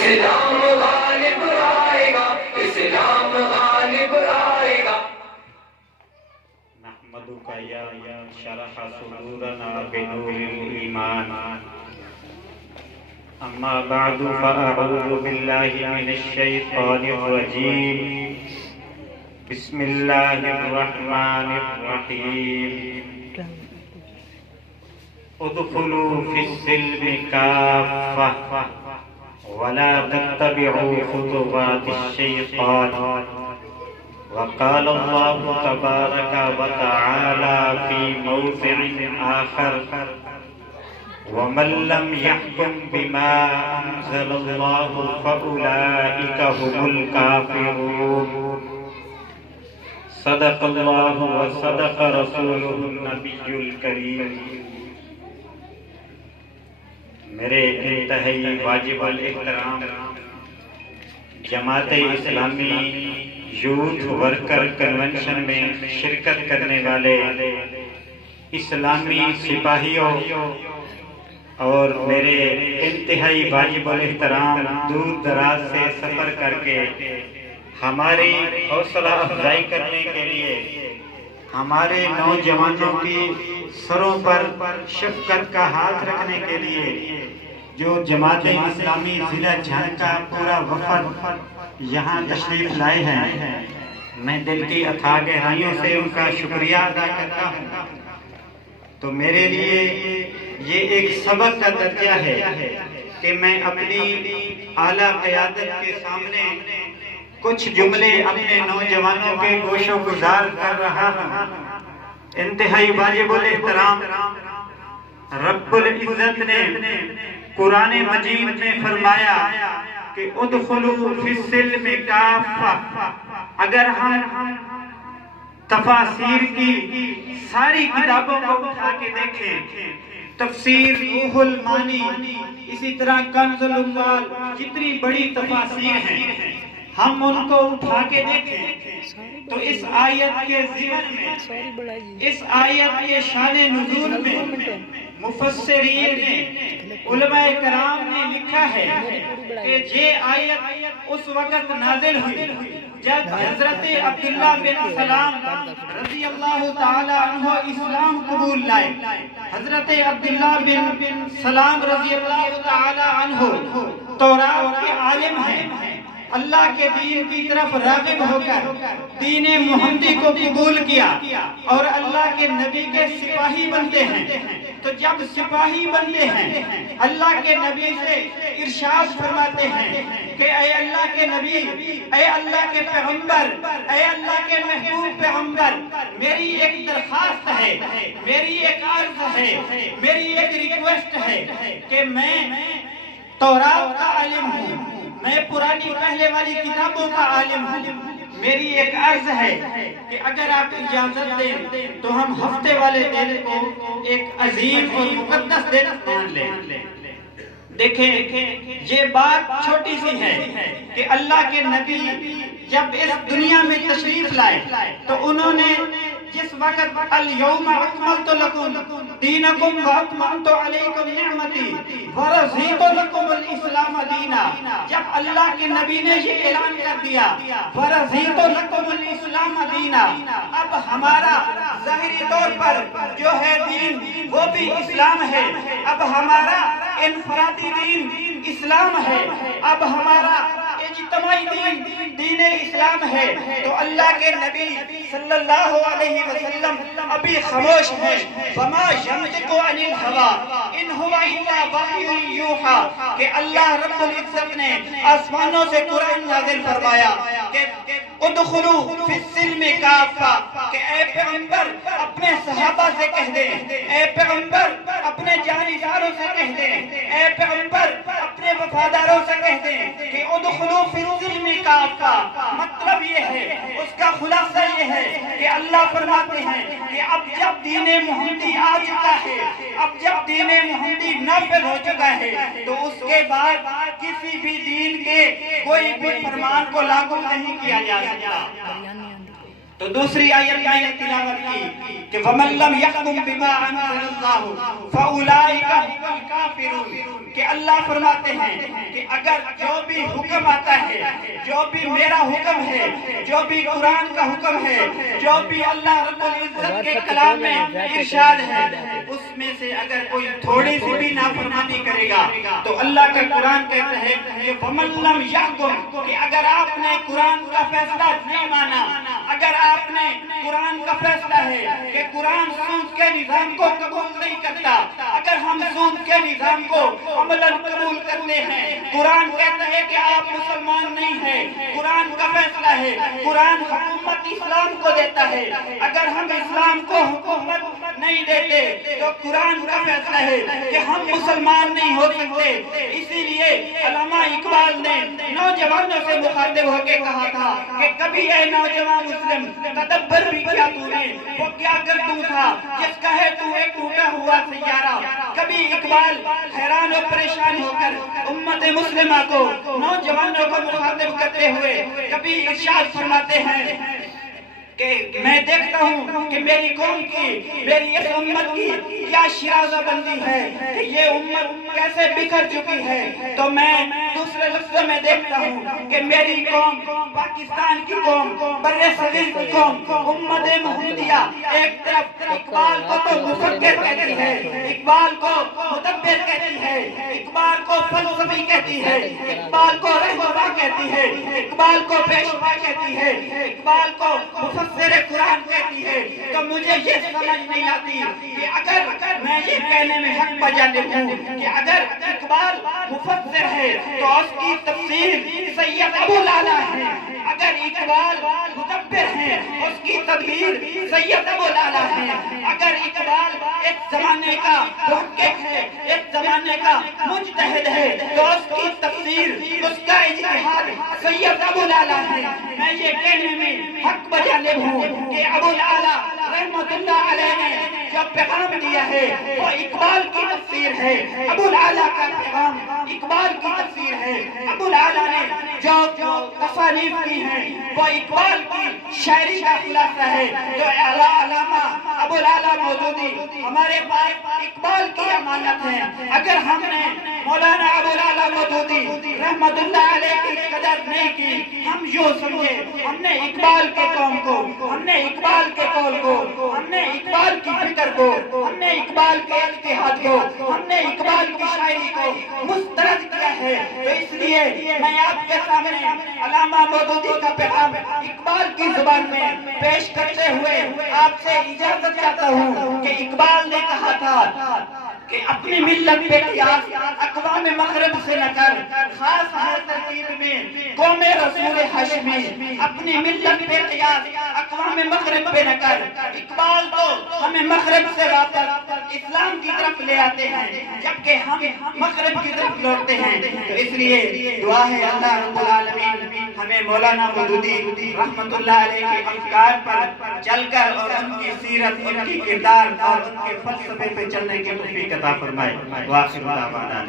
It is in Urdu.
اسلام غالب آئے گا، اسلام غالب آئے گا۔ نحمدک یا شرح صدورنا بنور الایمان، اما بعد فاعوذ باللہ من الشیطان الرجیم، بسم اللہ الرحمن الرحیم۔ ادخلوا فی السلم کافہ ولا تتبعوا خطوات الشیطان، وقال اللہ تبارک وتعالی فی موضع آخر، ومن لم يحكم بما أنزل الله فأولئك هم الكافرون۔ صدق اللہ وصدق رسولہ النبی الکریم۔ میرے انتہائی واجب الاحترام Jamaat Islami youth worker convention میں شرکت کرنے والے اسلامی سپاہیوں اور میرے انتہائی واجب الاحترام دور دراز سے سفر کر کے ہماری حوصلہ افزائی کرنے کے لیے، ہمارے نوجوانوں کی سروں پر شفقت کا ہاتھ رکھنے کے لیے جو جماعت اسلامی ضلع جھنگ کا پورا وفد یہاں تشریف لائے ہیں، میں دل کی اتھاہ گہرائیوں سے ان کا شکریہ ادا کرتا ہوں۔ تو میرے لیے یہ ایک سبق کا درجہ ہے کہ میں اپنی اعلیٰ قیادت کے سامنے کچھ جملے اپنے نوجوانوں کے گوش و گزار کر رہا ہوں۔ انتہائی واجب الاحترام رب العزت نے قرآن مجید میں فرمایا کہ ادخلوا فی السلم کافہ۔ اگر ہم تفاسیر کی ساری کتابوں کو اٹھا کے دیکھیں، تفسیر روح المانی، اسی طرح کنز الاموال، جتنی بڑی تفاسیر ہیں، ہم ان کو اٹھا کے دیکھیں تو اس آیت کے ضمن میں، اس آیت کے شان نزول میں مفسرین نے، علماء کرام نے لکھا ہے کہ یہ آیت اس وقت نازل ہوئی جب حضرت عبداللہ بن سلام رضی اللہ تعالی عنہ اسلام قبول لائے۔ حضرت عبداللہ بن سلام رضی اللہ تعالی عنہ تورات کے عالم ہیں، اللہ کے دین کی طرف راغب ہو کر دین محمدی کو قبول کیا اور اللہ کے نبی کے سپاہی بنتے ہیں۔ تو جب سپاہی بنتے ہیں، اللہ کے نبی سے ارشاد فرماتے ہیں کہ اے اللہ کے نبی، اے اللہ کے پیغمبر، اے اللہ کے محبوب پیغمبر، میری ایک درخواست ہے، میری ایک عرض ہے، میری ایک ریکویسٹ ہے کہ میں تورات کا عالم ہوں، میں پرانی پہلے والی کتابوں کا عالم ہوں، میری ایک عرض ہے کہ اگر آپ اجازت دیں تو ہم ہفتے والے دن کو ایک عظیم اور مقدس دن مان لیں۔ دیکھیں یہ بات چھوٹی سی ہے کہ اللہ کے نبی جب اس دنیا میں تشریف لائے تو انہوں نے جس وقت الیوم اکملت لکم دینکم واتممت علیکم نعمتی ورضیت لکم الاسلام دینا، جب اللہ کے نبی نے یہ اعلان کر دیا ورضیت لکم الاسلام دینا، اب ہمارا ظاہری طور پر جو ہے دین وہ بھی اسلام ہے، اب ہمارا انفرادی دین اسلام ہے، اب ہمارا اجتماعی دین اسلام ہے، تو اللہ کے نبی صلی اللہ علیہ وسلم ابھی خاموش ہیں۔ وما ينطق عن الهوى ان هو الا وحی یوحی، کہ اللہ رب العزت نے آسمانوں سے قرآن نازل فرمایا کہ ادخلوا فی السلم کافہ، کہ اے پیغمبر اپنے صحابہ سے کہہ دیں، اے پیغمبر اپنے جانشینوں سے کہہ دیں، اے پیغمبر اپنے وفاداروں سے کہہ دیں کہ ادخلوا فی السلم کافہ۔ مطلب یہ ہے، اس کا خلاصہ یہ ہے کہ اللہ فرماتے ہیں کہ اب جب دین محمدی آ چکا ہے، اب جب دین محمدی نافذ ہو چکا ہے، تو اس کے بعد کسی بھی دین کے کوئی بھی فرمان کو لاگو نہیں کیا جا سکتا۔ تو دوسری آیت میں نے تلاوت کی کہ وَمَن لَّمْ يَحْكُم بِمَا أَنزَلَ اللَّهُ فَأُولَٰئِكَ هُمُ الْكَافِرُونَ کہ اللہ فرماتے ہیں کہ اگر جو بھی حکم آتا ہے، جو بھی میرا حکم ہے، جو بھی قرآن کا حکم ہے، جو بھی اللہ رب العزت کے کلام میں ارشاد ہے، اس میں سے اگر کوئی تھوڑی سی بھی نافرمانی کرے گا تو اللہ کا قرآن کہتا ہے کہ وَمَن لَّمْ يَحْكُم کہ اگر آپ نے قرآن کا فیصلہ نہیں مانا، اگر آپ نے قرآن کا فیصلہ ہے کہ قرآن سود کے نظام کو قبول نہیں کرتا، اگر ہم سود کے نظام کو عملاً قبول کرتے ہیں، قرآن کہتا ہے کہ آپ مسلمان نہیں ہیں، قرآن کا فیصلہ ہے، قرآن حکومت اسلام کو دیتا ہے، اگر ہم اسلام کو حکومت نہیں دیتے تو قرآن کا فیصلہ ہے کہ ہم مسلمان نہیں ہو سکتے۔ اسی لیے علامہ اقبال نے نوجوانوں سے مخاطب ہو کے کہا تھا کہ کبھی اے نوجوان مسلم تدبر بھی کیا تو نے، وہ کیا گردوں تھا جس کا ہے تو ایک ٹوٹا ہوا سیارہ۔ کبھی اقبال حیران و پریشان ہو کر امت مسلمہ کو، نوجوانوں کو مخاطب کرتے ہوئے کبھی ارشاد فرماتے ہیں کہ میں دیکھتا ہوں کہ میری قوم کی، میری اس امت کی کیا شرازہ بندی ہے کہ یہ امت کیسے بکھر چکی ہے، تو میں دوسرے لفظوں میں دیکھتا ہوں کہ میری قوم، پاکستان کی قوم، بر صغیر کی قوم، امت محمدیہ ایک طرف اقبال کو تو مفکر کہتی ہے، اقبال کو مدبر کہتی ہے، اقبال کو فلسفی کہتی ہے، اقبال کو رہنما کہتی ہے، اقبال کو پیشوا کہتی ہے، اقبال کو مفسر قرآن کہتی ہے، تو مجھے یہ سمجھ نہیں آتی کہ اگر میں یہ کہنے میں حق بجانب ہوں کہ اگر اقبال مفسر ہے تو اس کی تفسیر سید ابو العلا ہے، اگر اقبال مدبر ہے اس کی تدبیر سید ابو العلا ہے، اگر اقبال ایک زمانے کا محقق ہے، ایک زمانے کا مجتہد ہے تو اس کی تفسیر، اس کا اجتہاد سید ابو العلا ہے۔ میں یہ کہنے میں حق بجانب ہوں کہ ابو العلا رحمت اللہ علیہ نے جو پیغام دیا ہے وہ اقبال کی تفسیر ہے، ابو العلا کا پیغام اقبال کی تفسیر ہے۔ ابو العلا نے جو تصانیف کی ہیں وہ اقبال کی شاعری کا خلاصہ ہے، جو علامہ ابو العلا مودودی ہمارے پاس اقبال کی امانت ہے۔ اگر ہم نے مولانا ابو العلا مودودی رحمت اللہ علیہ کی قدر نہیں کی، ہم یوں سمجھے ہم نے اقبال کے قوم کو، ہم نے اقبال کے قول کو، ہم نے اقبال کی فکر کو، ہم نے اقبال کے اجتہاد کو، ہم نے اقبال کی شاعری کو مسترد کیا ہے۔ تو اس لیے میں آپ کے سامنے علامہ مودودی کا پیغام اقبال کی زبان میں پیش کرتے ہوئے آپ سے اجازت چاہتا ہوں کہ اقبال نے کہا تھا کہ اپنی ملت پہ قیاس اقوام مغرب سے نہ کر، خاص ہے ترتیب میں قوم رسول ہاشمی، اپنی ملت پہ قیاس اقوام مغرب پہ نہ کر۔ اقبال تو ہمیں مغرب سے واپس اسلام کی طرف لے آتے ہیں جبکہ ہم مغرب کی طرف لوٹتے ہیں۔ تو اس لیے دعا ہے اللہ رب العالمین ہمیں مولانا مودودی رحمت اللہ علیہ کے افکار پر چل کر اور ان کی سیرت، ان کی کردار اور ان کے فلسفے پہ چلنے کی توفیق عطا فرمائے۔ وآخر دعوانا